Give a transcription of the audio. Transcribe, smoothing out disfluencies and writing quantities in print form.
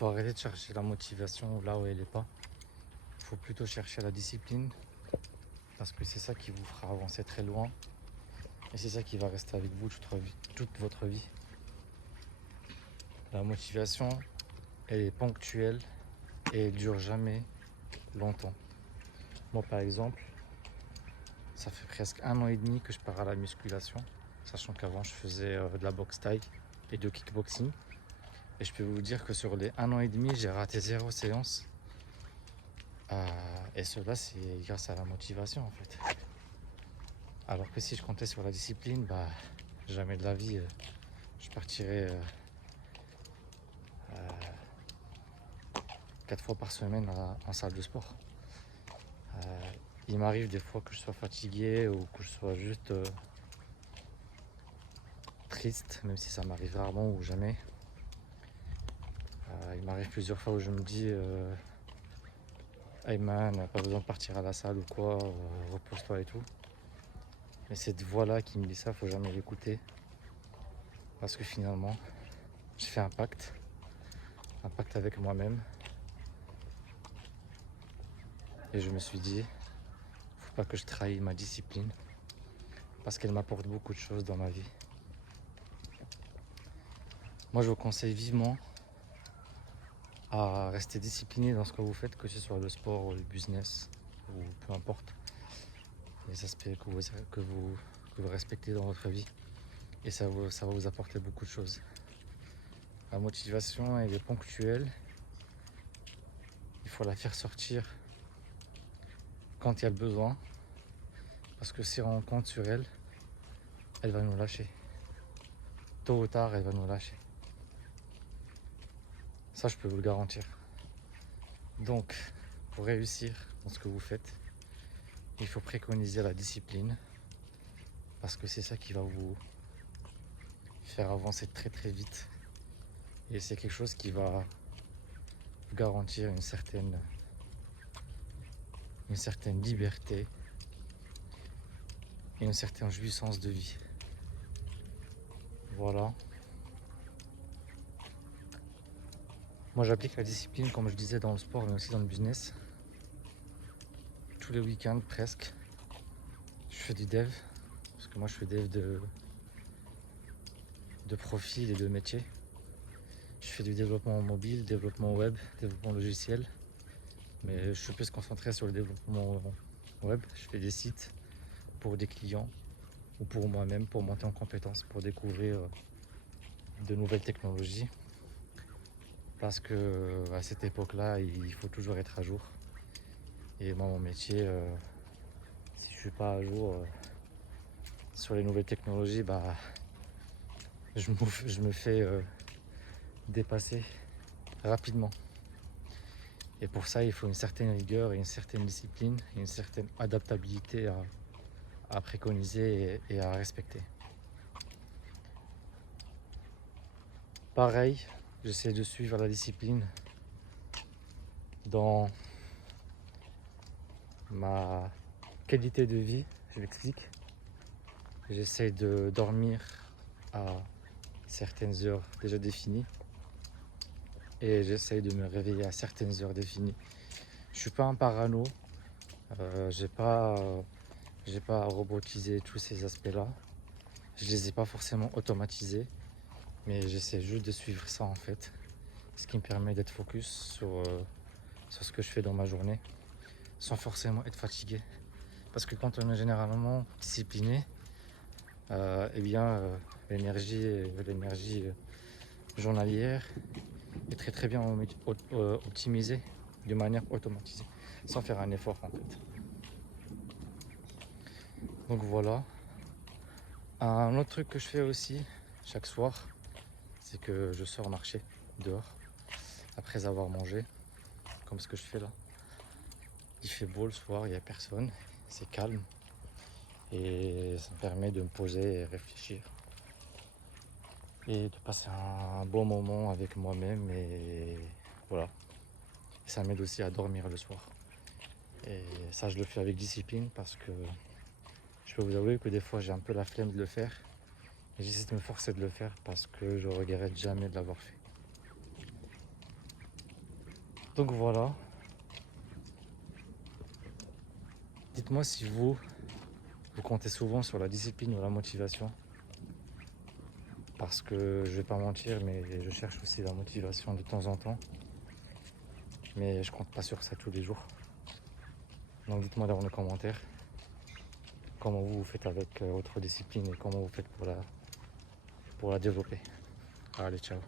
faut arrêter de chercher la motivation là où elle n'est pas. Il faut plutôt chercher la discipline parce que c'est ça qui vous fera avancer très loin et c'est ça qui va rester avec vous toute votre vie. La motivation, elle est ponctuelle et elle dure jamais longtemps. Moi par exemple, ça fait presque 1 an et demi que je pars à la musculation, sachant qu'avant je faisais de la boxe thaï et de kickboxing. Et je peux vous dire que sur les 1 an et demi, j'ai raté 0 séance. Et cela, c'est grâce à la motivation en fait. Alors que si je comptais sur la discipline, jamais de la vie, je partirais 4 fois par semaine en salle de sport. Il m'arrive des fois que je sois fatigué ou que je sois juste triste, même si ça m'arrive rarement ou jamais. Il m'arrive plusieurs fois où je me dis hey man, pas besoin de partir à la salle ou quoi, repose-toi et tout. Mais cette voix-là qui me dit ça, faut jamais l'écouter. Parce que finalement, j'ai fait un pacte avec moi-même. Et je me suis dit, faut pas que je trahisse ma discipline. Parce qu'elle m'apporte beaucoup de choses dans ma vie. Moi, je vous conseille vivement à rester discipliné dans ce que vous faites, que ce soit le sport ou le business, ou peu importe les aspects que vous respectez dans votre vie. Et ça va vous apporter beaucoup de choses. La motivation, elle est ponctuelle. Il faut la faire sortir quand il y a le besoin. Parce que si on compte sur elle, elle va nous lâcher. Tôt ou tard, elle va nous lâcher. Ça, je peux vous le garantir. Donc, pour réussir dans ce que vous faites, il faut préconiser la discipline. Parce que c'est ça qui va vous faire avancer très très vite. Et c'est quelque chose qui va vous garantir une certaine liberté et une certaine jouissance de vie. Voilà. Moi, j'applique la discipline, comme je disais, dans le sport, mais aussi dans le business. Tous les week-ends, presque, je fais du dev. Parce que moi, je fais dev de profil et de métier. Je fais du développement mobile, développement web, développement logiciel. Mais je suis plus concentré sur le développement web. Je fais des sites pour des clients ou pour moi-même, pour monter en compétences, pour découvrir de nouvelles technologies. Parce que à cette époque-là, il faut toujours être à jour. Et moi, mon métier, si je suis pas à jour sur les nouvelles technologies, je me fais dépasser rapidement. Et pour ça, il faut une certaine rigueur et une certaine discipline et une certaine adaptabilité à préconiser et à respecter. Pareil, j'essaie de suivre la discipline dans ma qualité de vie. Je m'explique. J'essaie de dormir à certaines heures déjà définies et j'essaie de me réveiller à certaines heures définies. Je suis pas un parano, j'ai pas robotisé tous ces aspects-là. Je les ai pas forcément automatisés, mais j'essaie juste de suivre ça en fait, ce qui me permet d'être focus sur ce que je fais dans ma journée, sans forcément être fatigué. Parce que quand on est généralement discipliné, l'énergie journalière est très très bien optimisée de manière automatisée, sans faire un effort en fait. Donc voilà. Un autre truc que je fais aussi chaque soir, c'est que je sors marcher dehors après avoir mangé, comme ce que je fais là. Il fait beau le soir, il n'y a personne, c'est calme et ça me permet de me poser et réfléchir et de passer un bon moment avec moi-même et voilà. Et ça m'aide aussi à dormir le soir. Et ça, je le fais avec discipline parce que je peux vous avouer que des fois j'ai un peu la flemme de le faire. Et j'essaie de me forcer de le faire parce que je regrette jamais de l'avoir fait. Donc voilà. Dites-moi si vous comptez souvent sur la discipline ou la motivation. Parce que je vais pas mentir, mais je cherche aussi la motivation de temps en temps. Mais je compte pas sur ça tous les jours. Donc dites-moi dans les commentaires comment vous faites avec votre discipline et comment vous faites pour la développer. Allez, ciao.